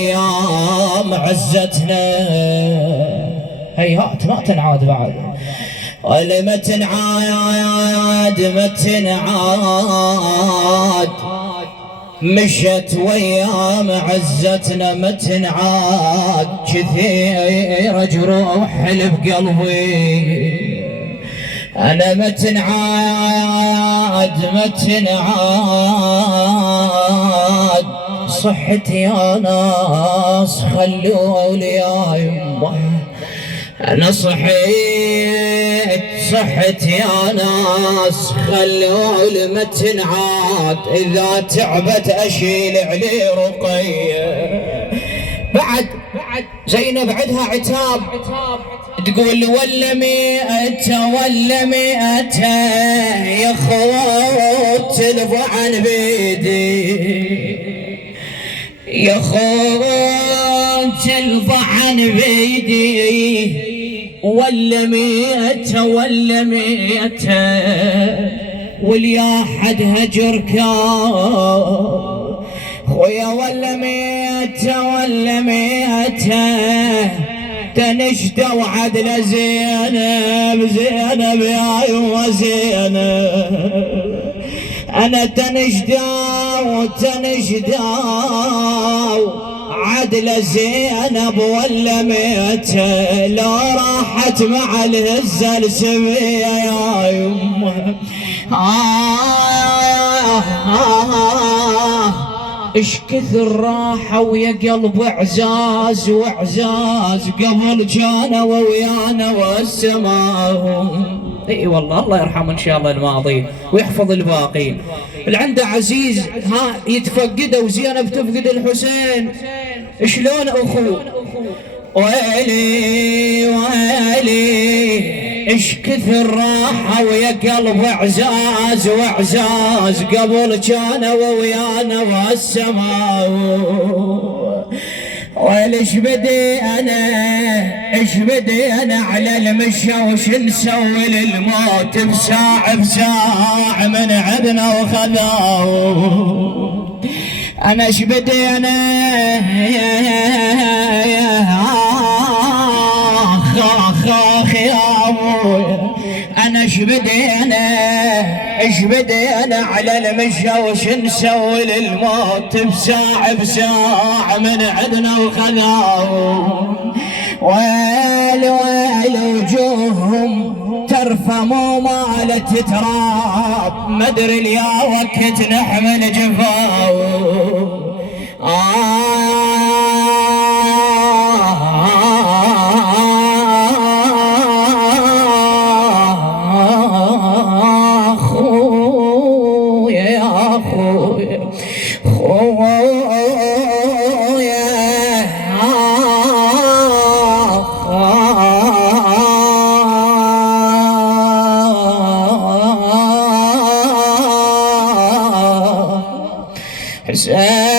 ايام عزتنا هيهات ما تنعاد بعد، ولا ما تنعاد ما تنعاد، مشت وايام عزتنا ما تنعاد، كثير جروح بقلبي انا ما تنعاد ما تنعاد، صحتي يا ناس خلوا لي يا يمه، انا صحتي يا ناس خلوا لي ما تنعاد، اذا تعبت اشيل علي رقيه. بعد زينب عندها عتاب تقول ولا مئة ولا مئة يا خوت تلفوا عن بيدي، يا خوت تلفوا عن بيدي، ولا مئة ولا مئة واليا حد هجرك خويا، ولا مئة ولا مئة تنشد وعدل زينب زينب يا يما زينب، انا تنشد وتنشد عدل زينب ولا مئة، لو راحت مع الهزة السبية يا يما اش كثر راحة ويا قلب اعزاز واعزاز، قبل كانوا ويانا والسماء. اي والله الله يرحم ان شاء الله الماضي ويحفظ الباقين. اللي عنده عزيز يتفقده وزينب تفقد الحسين، شلون اخوه؟ ويلي ويلي اش كثر راحة ويا قلب اعزاز واعزاز، قبل كانوا ويانا والسماء. ويلش بدي انا على المشى وش نسوي للموت، بساع من عدنا وخذاه. انا اش بدي انا اش بدي انا على المشى وش نسوي للموت، بساع من عدنا وخذاه. ويل وجوههم ترفم ومالت تراب، مدري اليا وقت نحمل جفاو. حسين